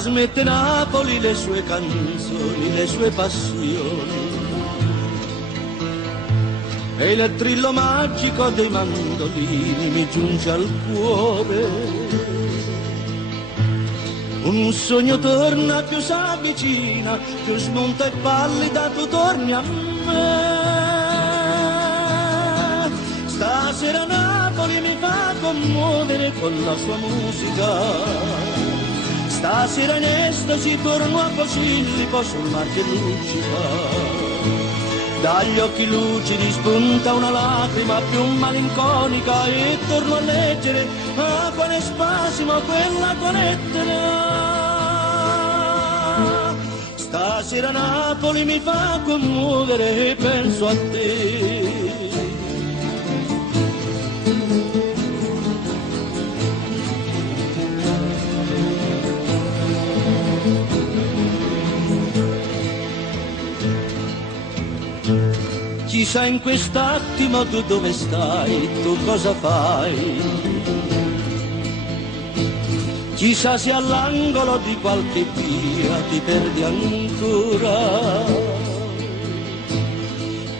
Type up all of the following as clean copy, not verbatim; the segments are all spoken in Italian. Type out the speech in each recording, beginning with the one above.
trasmette Napoli le sue canzoni, le sue passioni, e il trillo magico dei mandolini mi giunge al cuore. Un sogno torna, più s'avvicina, più smonta e pallida tu torni a me. Stasera Napoli mi fa commuovere con la sua musica. Stasera in estasi torno a Posillipo sul mar che luccica. Dagli occhi lucidi spunta una lacrima più malinconica e torno a leggere acqua ne spasimo quella tua lettera. Stasera Napoli mi fa commuovere e penso a te. Chissà in quest'attimo tu dove stai, tu cosa fai? Chissà se all'angolo di qualche via ti perdi ancora.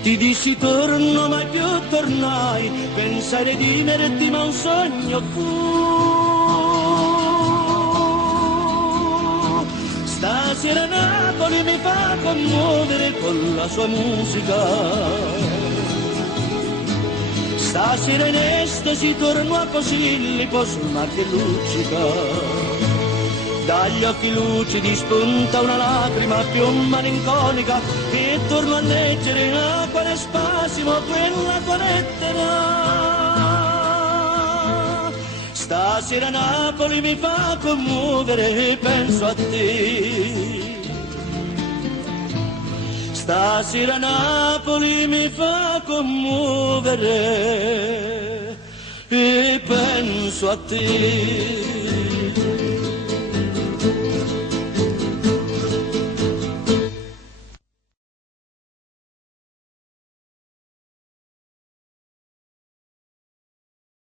Ti dissi torno, mai più tornai, pensai di redimerti ma un sogno fu. Stasera Napoli mi fa commuovere con la sua musica. Stasera in estasi torno a Posillipo sul mar che luccica. Dagli occhi lucidi spunta una lacrima più malinconica e torno a leggere acqua ne spasimo quella tua lettera. Stasera Napoli mi fa commuovere e penso a te. Stasera Napoli mi fa commuovere e penso a te.